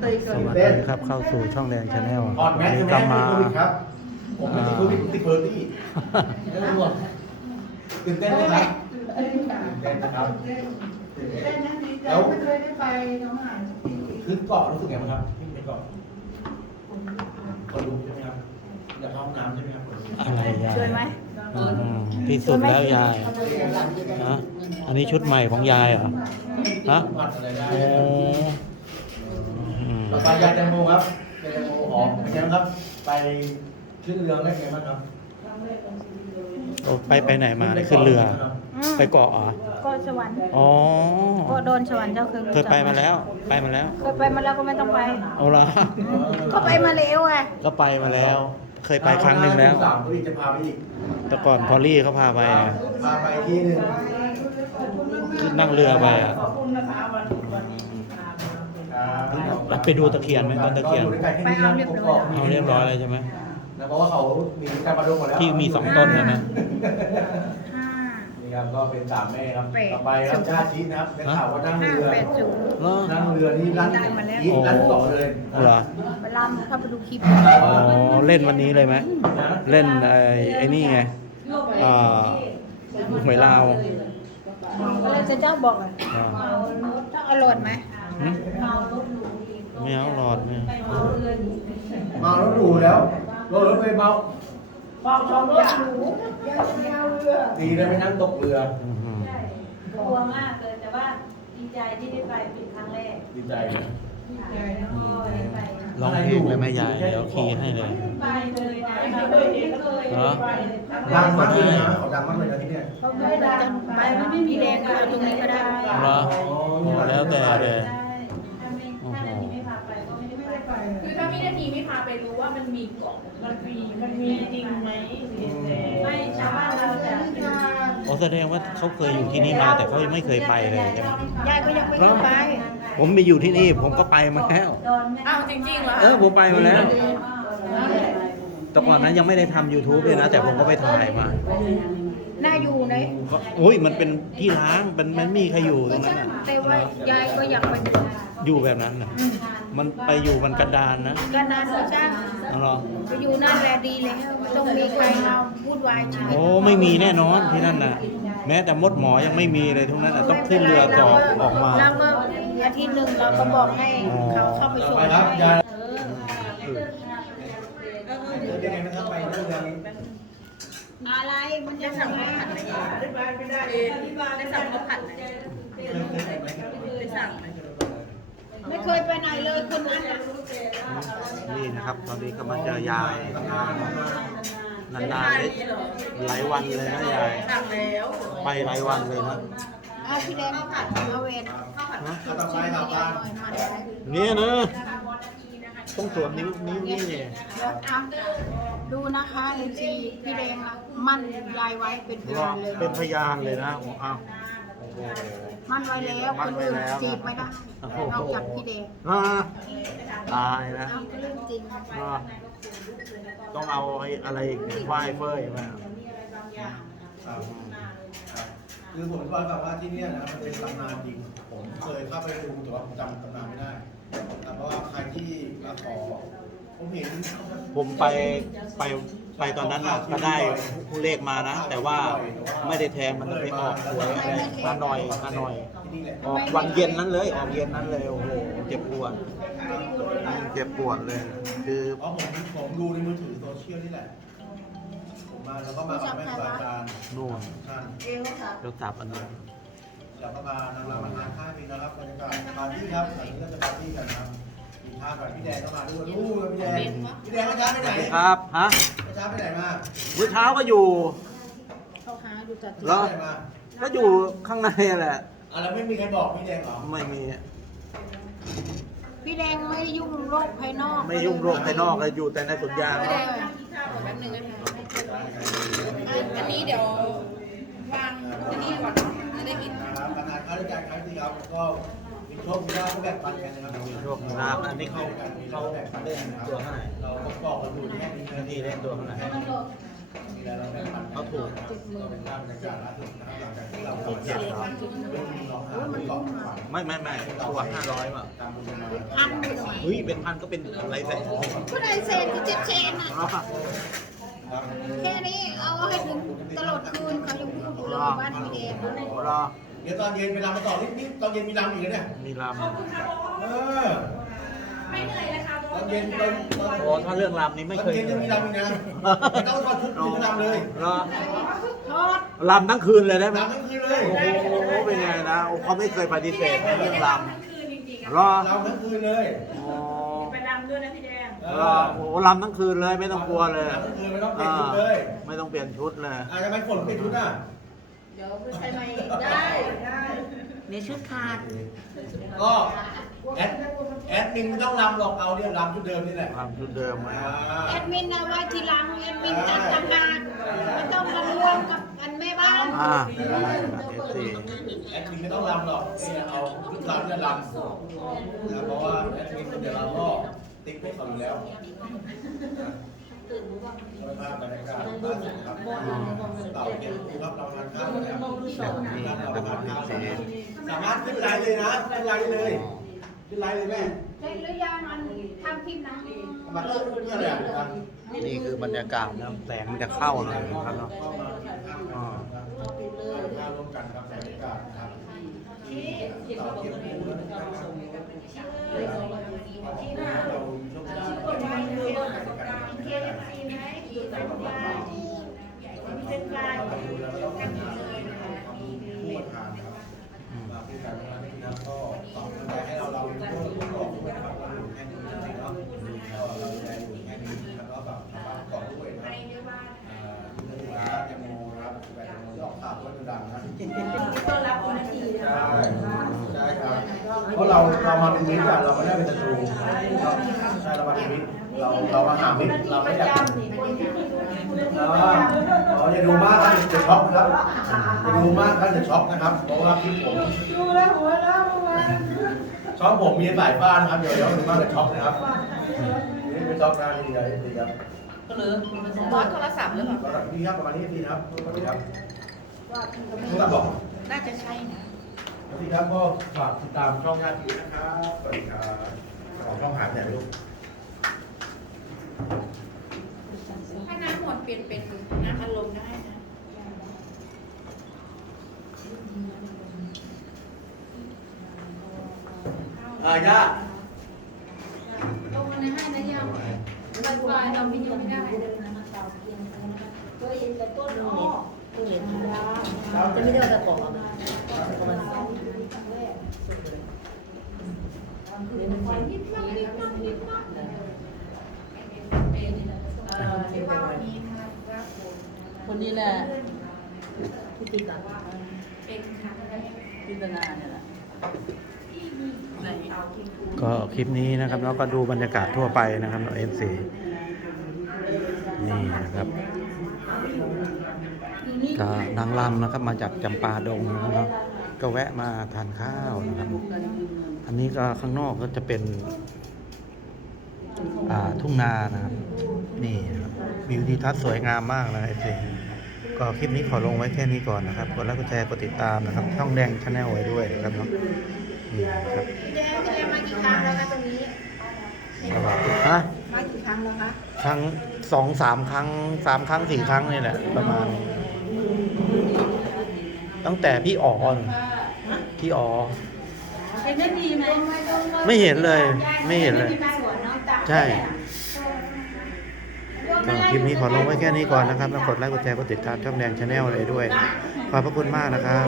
สวัสดีครับเข้าสู่ช่องแดงชาแนลวันนี้ก็มาครับผมไม่ติดโควิดผมติดเบอร์ตี้ตื่นเต้นไหมครับตื่นเต้นนะครับแล้วขึ้นเกาะรู้สึกไงบ้างครับขึ้นไปเกาะคนลุกใช่ไหมครับอยากเข้าห้องน้ำใช่ไหมครับอะไรยายช่วยไหมที่สุดแล้วยายฮะอันนี้ชุดใหม่ของยายเหรอฮะผัดอะไรได้โอ้อืมต่อไปยาแตงโมครับยาแตงโมหอมเป็นไงบ้างครับไปขึ้นเรือได้ไงบ้างครับโอ้ไปไหนมาได้ขึ้นเรือ ไปเกาะเหรอก็สวรรค์อ๋อก็โดนสวรรค์เจ้าคือเคยไปมาแล้ว ไปมาแล้วเคยไปมาแล้วก็ไม่ต้องไปเอาละก็ไปมาแล้วไงก็ไปมาแล้ว เคยไปครั้งหนึ่งแล้วสามอีกจะพาไปอีกแต่ก่อนพอลลี่เขาพาไปอะพาไปที่หนึ่งนั่งเรือไปอ่ะครับไปดูตะเคียนไหมต้นตะเคียนไปเอาเรียบร้อยเอาเรียบร้อยเลยใช่ไหมแล้วเพราะว่าเขามีการประดมหมดแล้วที่มี2 ต้นแล้วนะห้านี่ครับก็เป็นสามแม่ครับแปดต่อไปครับญาติชิดนะครับได้ข่าวว่านั่งห้าเรือแปดศูนย์เหรอนั่งเรือนี่ลั่นได้มาแล้วยิงลั่นเกาะเลยเหรอไปรำเข้าไปดูคลิปอ๋อเล่นวันนี้เลยไหมนะเล่นไอ้นี่ไงหวยลาวอะไรจะเจ้าบอกอ่ะอ่าต้องอร่อยไหมหึไม่เอาหลอดไม่เอาเมารถหรูแล้วรถไปเมา ดีเลยไม่นั่งตกเรืออื้อหือกลัวมากเลยแต่ว่าดีใจที่ได้ไปเป็นครั้งแรกดีใจนะแล้วก็ได้ไปร้องเพลงเลยแม่ยายเดี๋ยวคีย์ให้เลยไปเลยนะไม่เคยเหรอดังมากเลยนะเขาดังมากเลยนะที่เนี่ยเขาบอกว่าจะไปพี่แดงก็เอาตรงนี้ก็ได้เหรอโอ้แล้วแต่เลยถ้านาทีไม่พาไปก็ไม่ได้ไปคือถ้าวินาทีไม่พาไปรู้ว่ามันมีเกาะมันมีจริงไหมไม่ชาวบ้านเราจะอ๋อแสดงว่าเขาเคยอยู่ที่นี่มาแต่เขายังไม่เคยไปเลยใช่ไหมยายก็ยังไม่เคยไปผมไปอยู่ที่นี่ผมก็ไปมาแล้วโดนแม่อ้าวจริงๆเหรอผมไปมาแล้ว แต่ก่อนนั้นยังไม่ได้ทำ YouTube เลยนะ แต่ผมก็ไปถ่ายมาน่าอยู่ไหนก็โอ้ยมันเป็นที่ล้างมันไม่มีใครอยู่ตรงนั้นน่ะแต่ว่ายายก็อยากไปดูอยู่แบบนั้นนะมันไปอยู่มันกันดารนะกันนานก็จ้าเอาเหรอไปอยู่นั่นแหละดีแล้วไม่ต้องมีใครมาพูดวายชีวิตโอ้ไม่มีแน่นอนที่นั่นน่ะ แม้แต่มดหมอยังไม่มีเลยทุกนั้นน่ะต้องขึ้นเรือจอดออกมาแล้วก็อาทิตย์หนึ่งเราก็บอกให้เขาเข้าไปต่อส่งไปครับยาเออเดินยังไงนะครับไปนั่งเรือนี้อะไรมันจะสั่งข้าวผัดอะไรได้สั่งข้าวผัดอะไรไม่เคยไปไหนเลยคนนั้นน่ะนี่นะครับ ตอนนี้ก็มาเจอยายนานๆเลยหลายวันเลยนะยายสั่งแล้วไปหลายวันเลยนะเอาพี่แดงข้าวผัดเอาเวรต่อไปครับบ้านเนี่ยนะต้องสวมนิ้วนี่เนี่ยดูนะคะเอ็นซีพี่แดงนะมั่นยายไว้เป็นพรอยานเลยเป็นพยานเลยนะโอ้อ้าวโอ้โหมั่นไว้แล้วคนอื่นจีบไม่ได้นอกจากพี่แดงอ่าตายนะเอาเรื่องจริงอ่าต้องเอาไอ้อะไรอีกไหว้เฟ้ยมาคือผมจะบอกว่าที่เนี่ยนะมันเป็นตำนานจริง ผมเคยเข้าไปดูแต่ว่าผมจำตำนานไม่ได้แต่เพราะว่าใครที่มาขอผมเห็นผมไปตอนนั้นน่ะก็ได้เลขมานะ แต่ว่าไม่ได้แทงมันไปออกหวยอะไรฮานอยที่นี่แหละออกวันเย็นนั้นเลยออกเย็นนั้นเลยโอ้โหเจ็บปวดเจ็บปวดเลย คือเพราะผมดูในมือถือโซเชียลนี่แหละ ผมมาแล้วก็มากับแม่ครูอาจารย์นู่นท่านรถสับอันนี้แล้วก็มานางรำมาทานข้าวดีนะครับบรรยากาศปาร์ตี้ครับอันนี้ก็จะปาร์ตี้กันนะครับมีภาพแบบพี่แดงก็มาด้วยดูพี่แดงอาจารย์ไปไหนครับฮะอาจารย์ไปไหนมามื้อเช้าก็อยู่เขาหาดูจัดแล้วไปไหนมาก็อยู่ข้างในแหละแล้วไม่มีใครบอกพี่แดงเหรอไม่มีพี่แดงไม่ยุ่งโลกภายนอกไม่ยุ่งโลกภายนอกเลยอยู่แต่ในสวนยางพี่แดงแป๊บนึงนะคะอันนี้เดี๋ยววางอันนี้ก่อนจะได้กินนะครับประธานข้าวด้วยกันครับที่ครับก็มีโชคมีลาภก็แบ่งปันกันนะครับมีโชคมีลาภอันนี้เขาเขาแบ่งปันเล่นกันนะครับตัวเท่าไหร่เราก็บอกกันอยู่ที่แค่นี้ที่เล่นตัวเท่าไหร่มีอะไรเราแบ่งปันเขาถูกเราเป็นภาพบรรยากาศล่าสุดนะครับหลังจากที่เราถูกเจ็ดเหรอเราหาไปเกาะฝังไม่ตัว500ว่ะตามบุญมาอันอยู่ตรงไหนเฮ้ยเป็นพันก็เป็นอะไรแสนผู้ใดเศษก็เจ็ดเชนอ่ะรอแค่นี้เอาให้ถึงตลอดคืนเขายังพูดอยู่เลยบ้านพี่แดงรอเดี๋ยวตอนเย็นเวลามาต่อนิดๆตอนเย็นมีรำอีกนะเนี่ยมีลเออไม่เหนื่อยเลยค่ะตอนเย็นตอนำโอ้ถ้าเรื่องลำนี้ไม่ตอนเคยเย็นยังมีรำอีกนะไม่ต้องถอดชุดถึงรำเลยรอทอดลำทั้งคืนเลยได้ไหมรำทั้งคืนเลยโอ้โหเป็นไงนะโอ้เขาไม่เคยปฏิเสธเรื่องลคืนจริงๆำรอรำทั้งคืนเลยโอ้ไปรำด้วยนะพี่แดงรอโอ้ลำทั้งคืนเลยไม่ต้องกลัวเลยรำทั้งคืนไม่ต้องเปลี่ยนชุดเลยไม่ต้องเปลี่ยนชุดเลยทำไมฝนเปลี่ยนชุดอ่ะเดี๋ยวไปใช้ไหมได้เนี่ยชุดขาดก็แอดมินไม่ต้องรำหรอกเอาเนี่ยรำชุดเดิมนี่แหละลำชุดเดิมไหมแอดมินเอาไว้ทีหลังแอดมินจัดต่างหากไม่ต้องมารวมกับอันแม่บ้านได้ครับเอฟซีแอดมินไม่ต้องรำหรอกเนี่ยเอาชุดรำเนี่ยรำนะเพราะว่าแอดมินคนเดียวเราก็ติ๊กให้เขาอยู่แล้วภาพบรรยากาศล่าสุดครับเต่าเก็บรับเราทานข้าวนะครับแบบนี้นะครับเอฟซีสามารถขึ้นไลน์เลยนะขึ้นไลน์ได้เลยขึ้นไลน์เลยแม่เสร็จหรือยังมันทำคลิปนะมาเพื่ออะไรอ่ะนี่คือบรรยากาศนะแสงมันจะเข้าหน่อยนะครับเนาะเข้ามาทานข้าวร่วมกันครับบรรยากาศครับเต่าเก็บปูแล้วนะครับเราช่วงนี้เป็นปลาผู้ประธานครับมาพูดกันนะครับก็ตอบใจให้เราก็บอกด้วยนะครับเราอยู่แค่นี้เนาะก็เราจะอยู่แค่นี้แล้วก็แบบทำบ้านก่อนด้วยนะครับแตงโมนะครับแตงโมยอดข่าวก็ดังนะต้อนรับคนนาทีนะใช่ครับเพราะเรามาเป็นมิตรอะเราไม่ได้เป็นศัตรูใช่เรามาเป็นมิตรเรามาหามิตรเราไม่อยากอย่าดูมากท่านจะช็อกนะครับอย่าดูมากท่านจะช็อกนะครับเพราะว่าคลิปผมดูแล้วหัวแล้วช็อกผมมีสายฟ้านะครับเดี๋ยวดูมากจะช็อกนะครับนี่เป็นช็อกนะดีครับดีครับบอสโทรศัพท์หรือเปล่าก็แบบนี้ครับประมาณนี้ดีครับสวัสดีครับทุกท่านบอกน่าจะใช่นะสวัสดีครับก็ฝากติดตามช่องญาตินะครับสวัสดีครับของช่องหาเนี่ยลูกถ้าน้ำหมดเปลี่ยนเป็นน้ำอารมณ์ได้นะย่าลงมาในให้นะย่าไวไฟเราไม่ยอมไม่ได้ตัวเองกับต้นอ้อตัวเองจะไม่ได้เอาตะกอบมาประมาณ2 คนนี้แหละที่ติดต่อเป็นค่ะพิจารณาเนี่ยแหละก็คลิปนี้นะครับแล้วก็ดูบรรยากาศทั่วไปนะครับเอฟซีนี่นะครับก็นางรำนะครับมาจากจำปาดงนะครับก็แวะมาทานข้าวนะครับ อันนี้ก็ข้างนอกก็จะเป็นทุ่งนานะครับนี่นะครับวิวทิวทัศน์สวยงามมากเลยเอฟซีก็คลิปนี้ขอลงไว้แค่นี้ก่อนนะครับกดไลค์กดแชร์กดติดตามนะครับช่องแดงชาแนลไว้ด้วยนะครับเนาะนี่นะครับพี่แดงพี่แดงมากี่ครั้งแล้วคะตรงนี้สวัสดีฮะมากี่ครั้งแล้วคะครั้ง2-3 ครั้ง3 ครั้ง 4 ครั้งนี่แหละประมาณ ตั้งแต่พี่อ๋อพี่อ๋อเป็นได้ดีไหมไม่เห็นเลยไม่เห็นเลย ใช่ก็คลิปนี้ขอลงไว้แค่นี้ก่อนนะครับแล้วกดไลค์กดแชร์กดติดตามช่องแดงชาแนลเลยด้วย ขอบพระคุณมากนะครับ